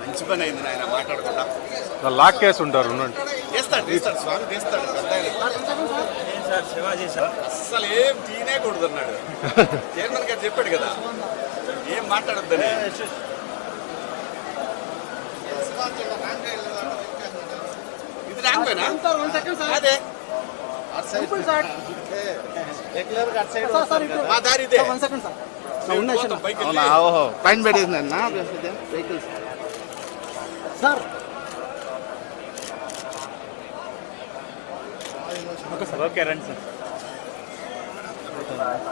మంచి పని అయింది ఆయన మాట్లాడకుండా. లాక్ కేసు ఉంటారు. తీస్తాడు స్వామి తీస్తాడు. అస్సలు ఏం తీనేకూడదు అన్నాడు చైర్మన్ గారు, చెప్పాడు కదా ఏం మాట్లాడొద్దని. ఇది రాకపోయినా అదే మా దారి ఇదే. పైన పెట్టేసిందన్నా వెహికల్స్ సార్. ఓకే రండి సార్,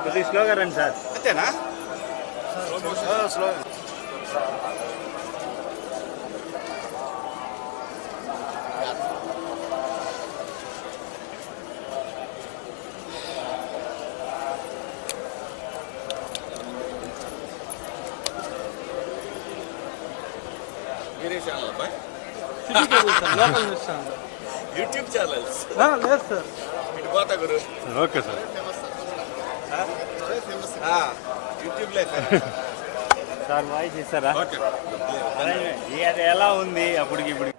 కొద్దిగా స్లోగా రండి సార్. అంతేనా? స్లో. వేరే ఛానల్ అబ్బాయి, యూట్యూబ్ ఛానల్స్ లేదు సార్. ఇటు పోతా గురు. Okay sir. యూట్యూబ్ లేదు సార్, వాయిస్ ఇస్తారా? అది ఎలా ఉంది అప్పటికి ఇప్పుడు?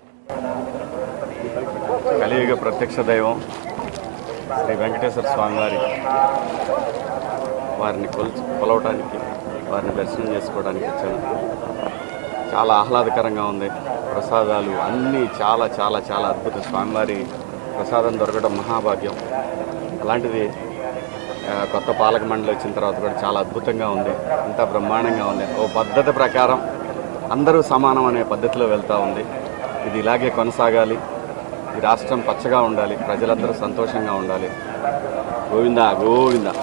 కలియుగ ప్రత్యక్ష దైవం శ్రీ వెంకటేశ్వర స్వామి వారిని కొలవటానికి, వారిని దర్శనం చేసుకోవడానికి వచ్చాను. చాలా ఆహ్లాదకరంగా ఉంది. ప్రసాదాలు అన్నీ చాలా చాలా చాలా అద్భుతం. స్వామివారి ప్రసాదం దొరకడం మహాభాగ్యం. అలాంటిది కొత్త పాలక మండలి వచ్చిన తర్వాత కూడా చాలా అద్భుతంగా ఉంది. అంతా బ్రహ్మాండంగా ఉంది. ఓ పద్ధతి ప్రకారం అందరూ సమానం అనే పద్ధతిలో వెళ్తూ ఉంది. ఇది ఇలాగే కొనసాగాలి. ఈ రాష్ట్రం పచ్చగా ఉండాలి. ప్రజలందరూ సంతోషంగా ఉండాలి. గోవిందా గోవిందా.